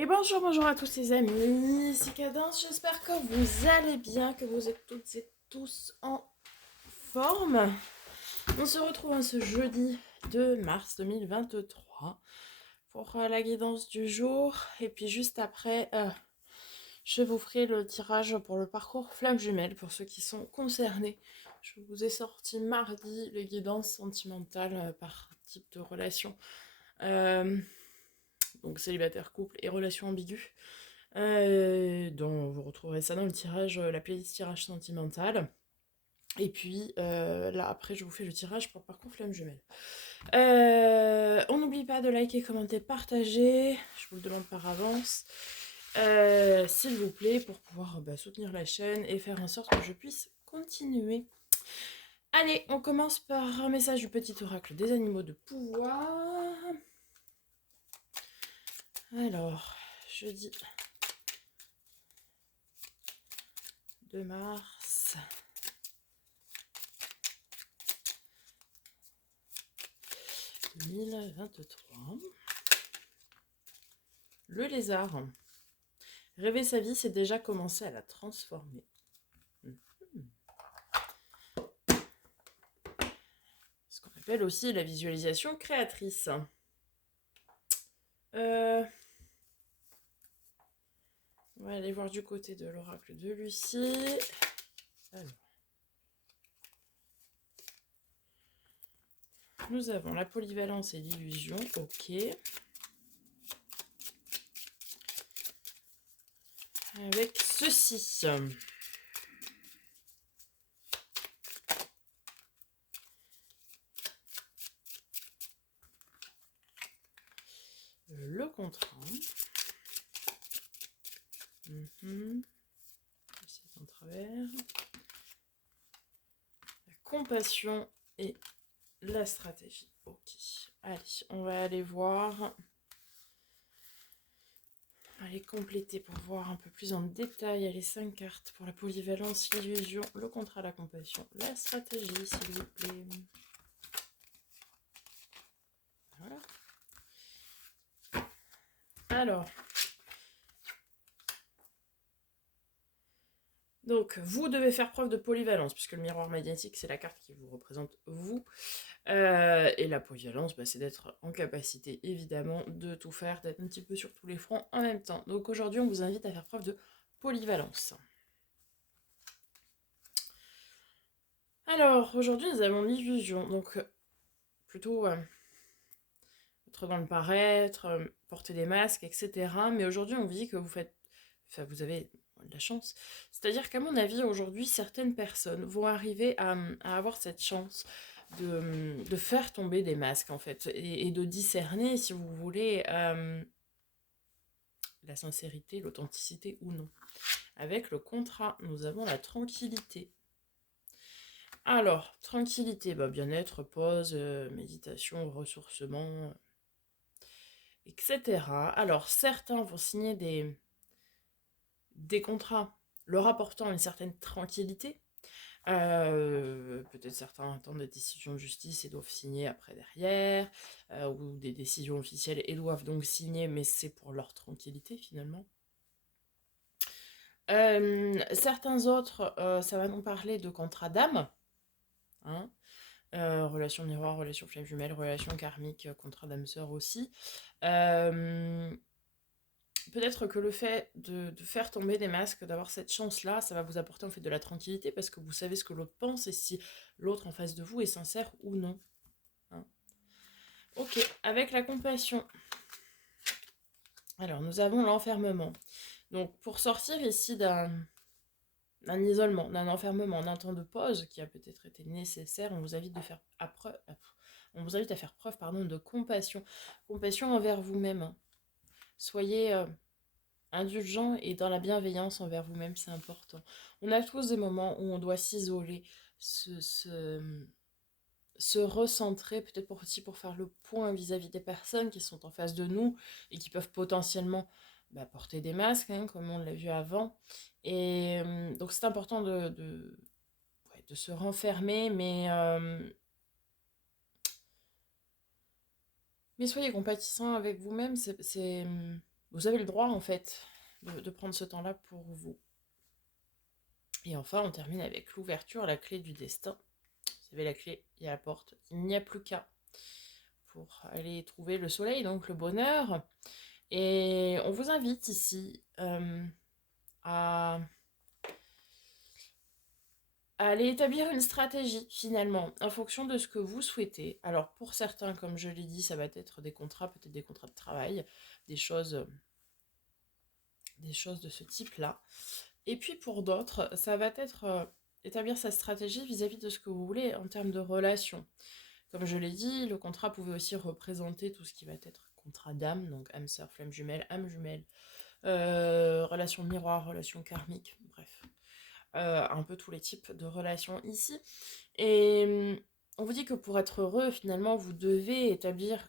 Et bonjour à tous les amis, c'est Cadence, j'espère que vous allez bien, que vous êtes toutes et tous en forme. On se retrouve ce jeudi 2 mars 2023 pour la guidance du jour. Et puis juste après, je vous ferai le tirage pour le parcours Flamme Jumelle pour ceux qui sont concernés. Je vous ai sorti mardi les guidances sentimentales par type de relation. Donc célibataire, couple et relation ambiguë. Donc vous retrouverez ça dans le tirage, la playlist tirage sentimental. Et puis là après je vous fais le tirage pour le parcours Flamme Jumelle. On n'oublie pas de liker, commenter, partager. Je vous le demande par avance. S'il vous plaît, pour pouvoir soutenir la chaîne et faire en sorte que je puisse continuer. Allez, on commence par un message du petit oracle des animaux de pouvoir. Alors, jeudi 2 mars 2023. Le lézard. Rêver sa vie, c'est déjà commencer à la transformer. Ce qu'on appelle aussi la visualisation créatrice. On va aller voir du côté de l'oracle de Lucie. Alors. Nous avons la polyvalence et l'illusion. Ok. Avec ceci. Le contrat. C'est en travers. La compassion et la stratégie. Ok. Allez, on va aller voir. Allez compléter pour voir un peu plus en détail les 5 cartes pour la polyvalence, l'illusion, le contrat, la compassion, la stratégie, s'il vous plaît. Voilà. Alors, donc vous devez faire preuve de polyvalence, puisque le miroir médiatique, c'est la carte qui vous représente vous. Et la polyvalence, c'est d'être en capacité, évidemment, de tout faire, d'être un petit peu sur tous les fronts en même temps. Donc aujourd'hui, on vous invite à faire preuve de polyvalence. Alors, aujourd'hui, nous avons l'illusion, donc plutôt être dans le paraître, porter des masques, etc. Mais aujourd'hui, on vous dit que vous avez de la chance. C'est-à-dire qu'à mon avis, aujourd'hui, certaines personnes vont arriver à avoir cette chance de faire tomber des masques, en fait, et de discerner, si vous voulez, la sincérité, l'authenticité ou non. Avec le contrat, nous avons la tranquillité. Alors, tranquillité, bien-être, pause, méditation, ressourcement, etc. Alors, certains vont signer des contrats leur apportant une certaine tranquillité. Peut-être certains attendent des décisions de justice et doivent signer après derrière, ou des décisions officielles et doivent donc signer, mais c'est pour leur tranquillité finalement. Certains autres, ça va nous parler de contrat d'âme, hein, relation miroir, relation flamme jumelle, relation karmique, contrat d'âme sœur aussi. Peut-être que le fait de faire tomber des masques, d'avoir cette chance-là, ça va vous apporter en fait de la tranquillité parce que vous savez ce que l'autre pense et si l'autre en face de vous est sincère ou non. Hein. Ok, avec la compassion. Alors, nous avons l'enfermement. Donc, pour sortir ici d'un isolement, d'un enfermement, d'un temps de pause qui a peut-être été nécessaire, on vous invite à faire preuve de compassion. Compassion envers vous-même. Soyez indulgent et dans la bienveillance envers vous-même, c'est important. On a tous des moments où on doit s'isoler, se recentrer, peut-être aussi pour faire le point vis-à-vis des personnes qui sont en face de nous et qui peuvent potentiellement porter des masques, hein, comme on l'a vu avant. Et donc c'est important de se renfermer, mais soyez compatissant avec vous-même, Vous avez le droit, en fait, de prendre ce temps-là pour vous. Et enfin, on termine avec l'ouverture, la clé du destin. Vous avez la clé, il y a la porte. Il n'y a plus qu'à pour aller trouver le soleil, donc le bonheur. Et on vous invite ici à aller établir une stratégie finalement en fonction de ce que vous souhaitez. Alors pour certains, comme je l'ai dit, ça va être des contrats, peut-être des contrats de travail, des choses de ce type-là. Et puis pour d'autres, ça va être établir sa stratégie vis-à-vis de ce que vous voulez en termes de relations. Comme je l'ai dit, le contrat pouvait aussi représenter tout ce qui va être contrat d'âme, donc âme sœur, âme jumelle, relation miroir, relation karmique, bref. Un peu tous les types de relations ici. Et on vous dit que pour être heureux, finalement, vous devez établir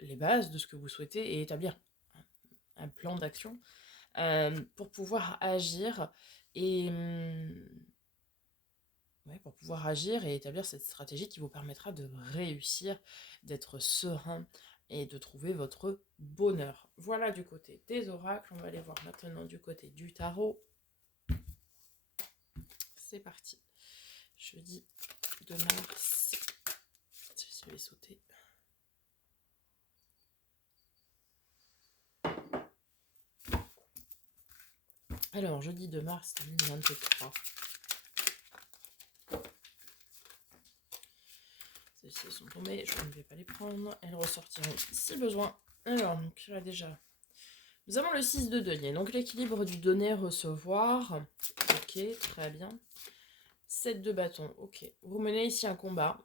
les bases de ce que vous souhaitez et établir un plan d'action pour pouvoir agir et pour pouvoir agir et établir cette stratégie qui vous permettra de réussir, d'être serein et de trouver votre bonheur. Voilà du côté des oracles. On va aller voir maintenant du côté du tarot. C'est parti. Jeudi 2 mars. Je vais sauter. Alors, jeudi 2 mars 2023. Celles-ci sont tombées, je ne vais pas les prendre. Elles ressortiront si besoin. Alors, donc là déjà, nous avons le 6 de denier. Donc l'équilibre du donner-recevoir. Ok, très bien. 7 de bâton. Ok. Vous menez ici un combat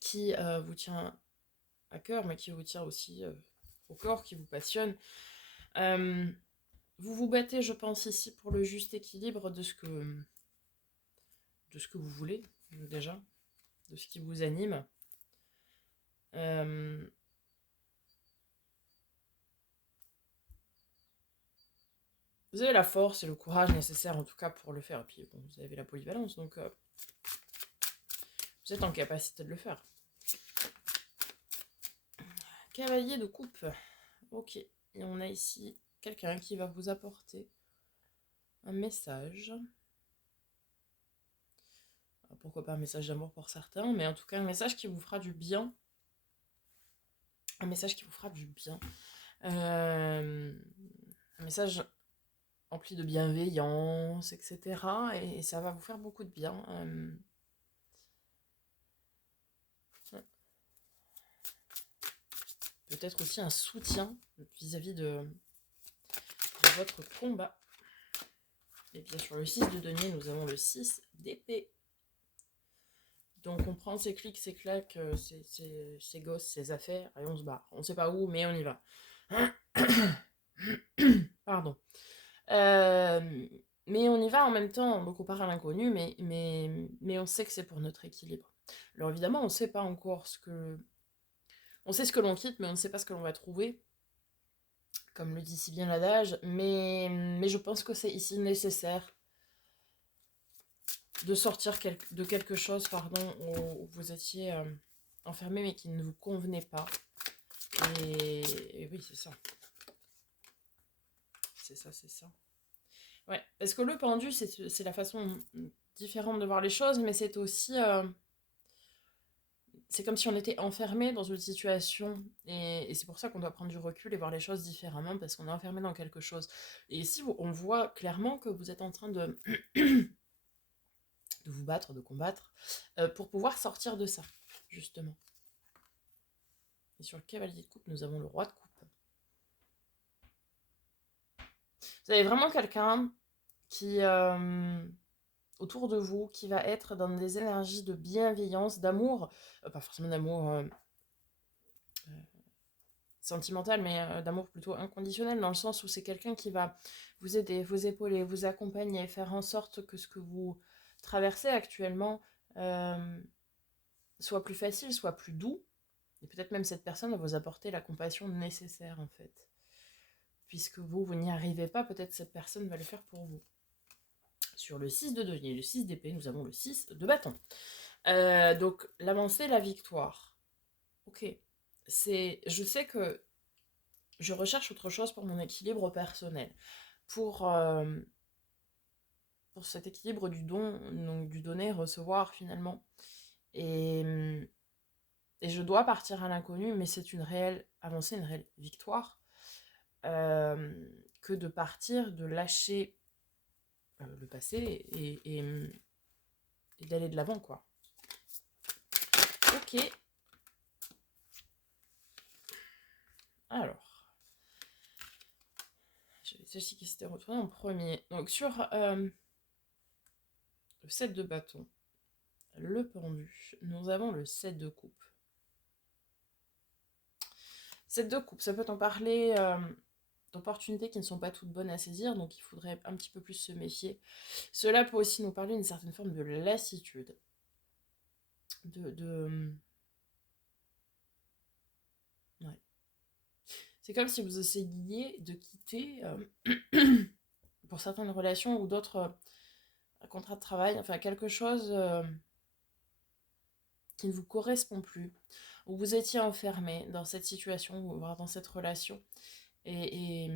qui vous tient à cœur, mais qui vous tient aussi au corps, qui vous passionne. Vous vous battez, je pense, ici pour le juste équilibre de ce que vous voulez, déjà, de ce qui vous anime. Vous avez la force et le courage nécessaires, en tout cas, pour le faire. Et puis, bon, vous avez la polyvalence, donc vous êtes en capacité de le faire. Cavalier de coupe. Ok. Et on a ici quelqu'un qui va vous apporter un message. Pourquoi pas un message d'amour pour certains, mais en tout cas un message qui vous fera du bien. Un message qui vous fera du bien. Un message empli de bienveillance, etc. Et ça va vous faire beaucoup de bien. Peut-être aussi un soutien vis-à-vis de votre combat. Et bien sur le 6 de denier, nous avons le 6 d'épée. Donc on prend ses clics, ses claques, ses gosses, ses affaires, et on se barre. On sait pas où, mais on y va. Pardon. Mais on y va en même temps, donc on part à l'inconnu, mais on sait que c'est pour notre équilibre. Alors évidemment, on ne sait pas encore ce que... On sait ce que l'on quitte, mais on ne sait pas ce que l'on va trouver, comme le dit si bien l'adage, mais je pense que c'est ici nécessaire de sortir de quelque chose, pardon, où vous étiez enfermé, mais qui ne vous convenait pas. Et oui, c'est ça. C'est ça, c'est ça. Ouais, parce que le pendu, c'est la façon différente de voir les choses, mais c'est aussi... c'est comme si on était enfermé dans une situation, et c'est pour ça qu'on doit prendre du recul et voir les choses différemment, parce qu'on est enfermé dans quelque chose. Et ici, on voit clairement que vous êtes en train de, de vous battre, de combattre, pour pouvoir sortir de ça, justement. Et sur le cavalier de coupe, nous avons le roi de coupe. Vous avez vraiment quelqu'un qui, autour de vous, qui va être dans des énergies de bienveillance, d'amour, pas forcément d'amour sentimental, mais d'amour plutôt inconditionnel, dans le sens où c'est quelqu'un qui va vous aider, vous épauler, vous accompagner, faire en sorte que ce que vous traversez actuellement soit plus facile, soit plus doux. Et peut-être même cette personne va vous apporter la compassion nécessaire, en fait. Puisque vous n'y arrivez pas, peut-être cette personne va le faire pour vous. Sur le 6 de denier et le 6 d'épée, nous avons le 6 de bâton. Donc, l'avancée, la victoire. Ok. Je sais que Je recherche autre chose pour mon équilibre personnel. Pour, pour cet équilibre du don, donc du donner, recevoir finalement. Et, et je dois partir à l'inconnu, mais c'est une réelle avancée, une réelle victoire. Que de partir, de lâcher le passé et d'aller de l'avant, quoi. Ok. Alors, j'avais celle-ci qui s'était retrouvée en premier. Donc sur le 7 de bâton, le pendu, nous avons le 7 de coupe. 7 de coupe, ça peut en parler d'opportunités qui ne sont pas toutes bonnes à saisir, donc il faudrait un petit peu plus se méfier. Cela peut aussi nous parler d'une certaine forme de lassitude. Ouais. C'est comme si vous essayiez de quitter, pour certaines relations ou d'autres, un contrat de travail, enfin quelque chose qui ne vous correspond plus, où vous étiez enfermé dans cette situation, voire dans cette relation, et, et,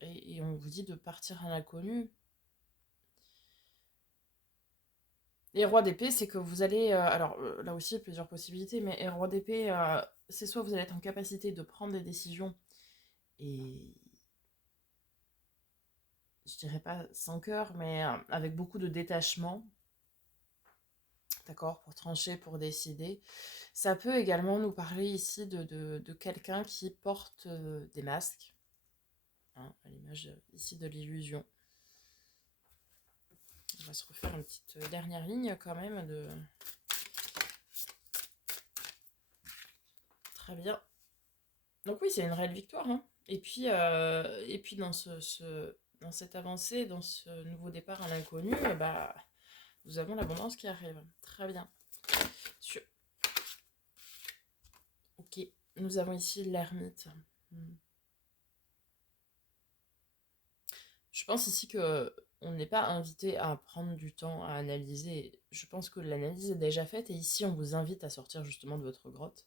et on vous dit de partir à l'inconnu. Et roi d'épée, c'est que vous allez... alors là aussi, il y a plusieurs possibilités, mais roi d'épée, c'est soit vous allez être en capacité de prendre des décisions, et je dirais pas sans cœur, mais avec beaucoup de détachement, d'accord, pour trancher, pour décider. Ça peut également nous parler ici de quelqu'un qui porte des masques, hein, à l'image ici de l'illusion. On va se refaire une petite dernière ligne quand même de... Très bien. Donc oui, c'est une réelle victoire, hein. Et puis dans dans cette avancée, dans ce nouveau départ à l'inconnu, bah, nous avons l'abondance qui arrive. Très bien. Sur- Ok, nous avons ici l'ermite. Hmm. Je pense ici que on n'est pas invité à prendre du temps à analyser. Je pense que l'analyse est déjà faite et ici on vous invite à sortir justement de votre grotte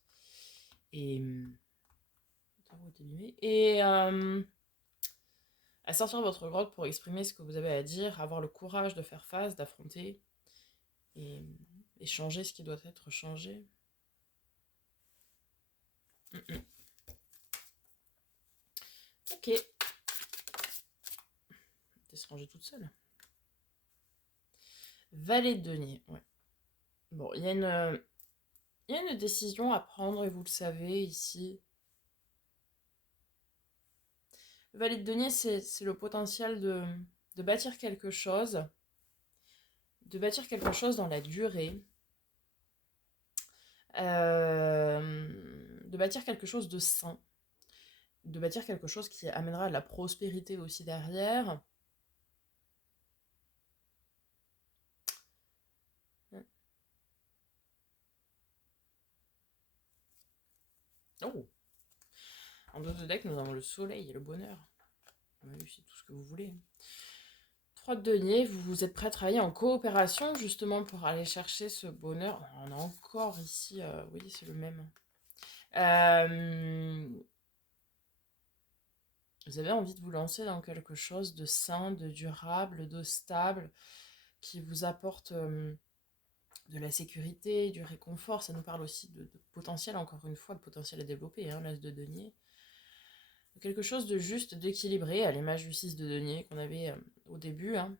et et à sortir de votre grotte pour exprimer ce que vous avez à dire, avoir le courage de faire face, d'affronter et, et changer ce qui doit être changé. Ok. T'es se ranger toute seule. Valet de denier, ouais. Bon, il y a une décision à prendre et vous le savez ici. Le valet de denier, c'est le potentiel de bâtir quelque chose, dans la durée, de bâtir quelque chose de sain, de bâtir quelque chose qui amènera de la prospérité aussi derrière. Oh, en dos de deck, nous avons le soleil et le bonheur. Oui, c'est tout ce que vous voulez. 3 de denier, vous êtes prêt à travailler en coopération justement pour aller chercher ce bonheur. On a encore ici, oui, c'est le même. Euh, vous avez envie de vous lancer dans quelque chose de sain, de durable, de stable, qui vous apporte de la sécurité, du réconfort. Ça nous parle aussi de potentiel, encore une fois, de potentiel à développer, hein, l'as de denier. Quelque chose de juste, d'équilibré, à l'image du 6 de denier qu'on avait au début. Hein.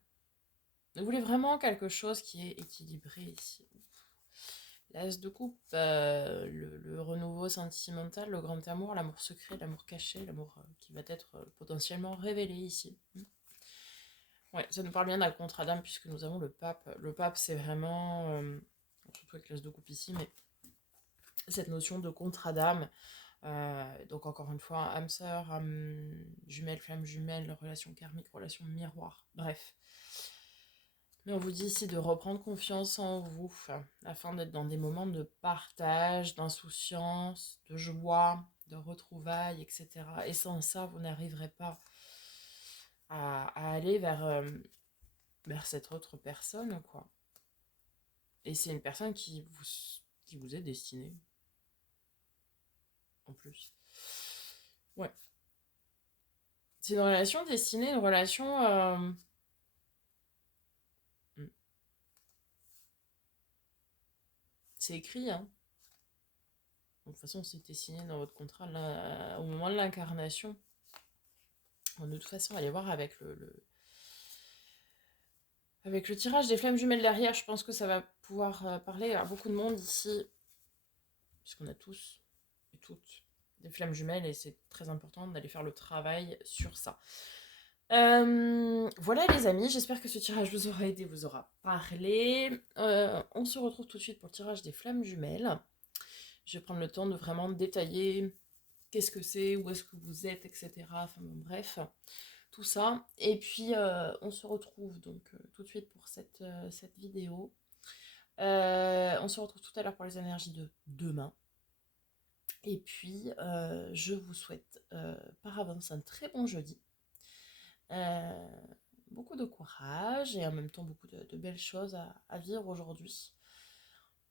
Vous voulez vraiment quelque chose qui est équilibré ici. L'as de coupe, le renouveau sentimental, le grand amour, l'amour secret, l'amour caché, l'amour qui va être potentiellement révélé ici. Ouais, ça nous parle bien d'un contrat d'âme puisque nous avons le pape. Le pape, c'est vraiment, surtout avec l'as de coupe ici, mais cette notion de contrat d'âme. Donc encore une fois, âme sœur, âme jumelle, flamme jumelle, relation karmique, relation miroir. Bref. Mais on vous dit ici de reprendre confiance en vous afin d'être dans des moments de partage, d'insouciance, de joie, de retrouvailles, etc. Et sans ça, vous n'arriverez pas à aller vers cette autre personne, quoi. Et c'est une personne qui vous est destinée. en plus. Ouais. C'est une relation destinée, une relation... C'est écrit, hein. De toute façon, c'était signé dans votre contrat là, au moment de l'incarnation. De toute façon, allez voir avec avec le tirage des flammes jumelles derrière, je pense que ça va pouvoir parler à beaucoup de monde ici. Puisqu'on a tous et toutes des flammes jumelles et c'est très important d'aller faire le travail sur ça. Voilà les amis, j'espère que ce tirage vous aura aidé, vous aura parlé. On se retrouve tout de suite pour le tirage des flammes jumelles. Je vais prendre le temps de vraiment détailler qu'est-ce que c'est, où est-ce que vous êtes, etc. Enfin bon, bref, tout ça. Et puis on se retrouve donc tout de suite pour cette vidéo. On se retrouve tout à l'heure pour les énergies de demain. Et puis je vous souhaite par avance un très bon jeudi. Euh, Beaucoup de courage et en même temps beaucoup de belles choses à vivre aujourd'hui.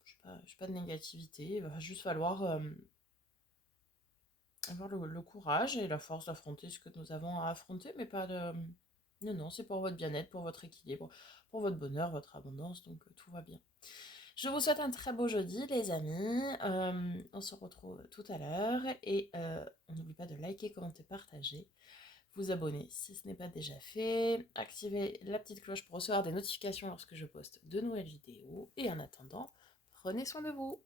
Je n'ai pas de négativité, il va juste falloir avoir le courage et la force d'affronter ce que nous avons à affronter, mais pas de... Non, non, c'est pour votre bien-être, pour votre équilibre, pour votre bonheur, votre abondance, donc tout va bien. Je vous souhaite un très beau jeudi, les amis. On se retrouve tout à l'heure et on n'oublie pas de liker, commenter, partager. Vous abonner si ce n'est pas déjà fait, activez la petite cloche pour recevoir des notifications lorsque je poste de nouvelles vidéos, et en attendant, prenez soin de vous.